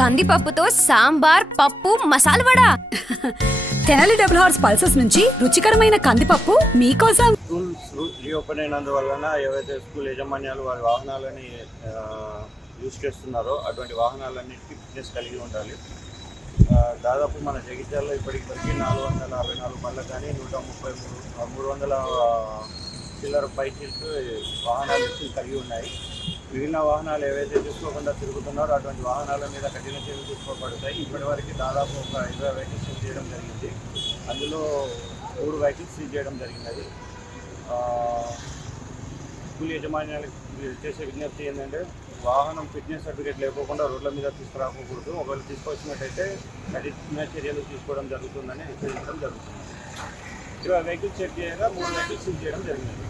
కందిపప్పుతో సాంబార్ పప్పు masala vada. Tenali double horse pulses నుంచి రుచికరమైన కందిపప్పు మీకోసం. స్కూల్స్ రీఓపెన్ అయినందువలన ఏవైతే స్కూల్ యాజమాన్యాలు వారి వాహనాలని యూజ్ చేస్తున్నారో అటువంటి వాహనాలన్నిటికీ ఫిట్నెస్ కలిగి ఉండాలి. దాదాపు మన జగిత్యాలలో ఇప్పటికి 464 బండ్లు కానీ 300 చిల్లర బైకులు వాహనాలు కలిగి ఉన్నాయి. మిగిలిన వాహనాలు ఏవైతే తీసుకోకుండా తిరుగుతున్నారో అటువంటి వాహనాల మీద కఠిన చర్యలు తీసుకోబడతాయి. ఇప్పటివరకు దాదాపు ఒక 20 వెహికల్స్ సీజ్ చేయడం జరిగింది. అందులో 3 వెహికల్స్ సీజ్ చేయడం జరిగినది. స్కూల్ యాజమాన్యాలకు చేసే విజ్ఞప్తి ఏంటంటే వాహనం ఫిట్నెస్ సర్టిఫికేట్ లేకపోకుండా రోడ్ల మీద తీసుకురాకూడదు. ఒకవేళ తీసుకొచ్చినట్టయితే కఠిన చర్యలు తీసుకోవడం జరుగుతుందని హెచ్చరించడం జరుగుతుంది. 20 వెహికల్స్ చెక్ చేయగా 3 వెహికల్స్ సీజ్ చేయడం జరిగింది.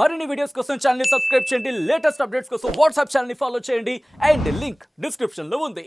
మరిన్ని వీడియోస్ కోసం ఛానల్ ని సబ్స్క్రైబ్ చేయండి. లేటెస్ట్ అప్డేట్స్ కోసం వాట్సాప్ ఛానల్ ని ఫాలో చేయండి. అండ్ లింక్ డిస్క్రిప్షన్ లో ఉంది.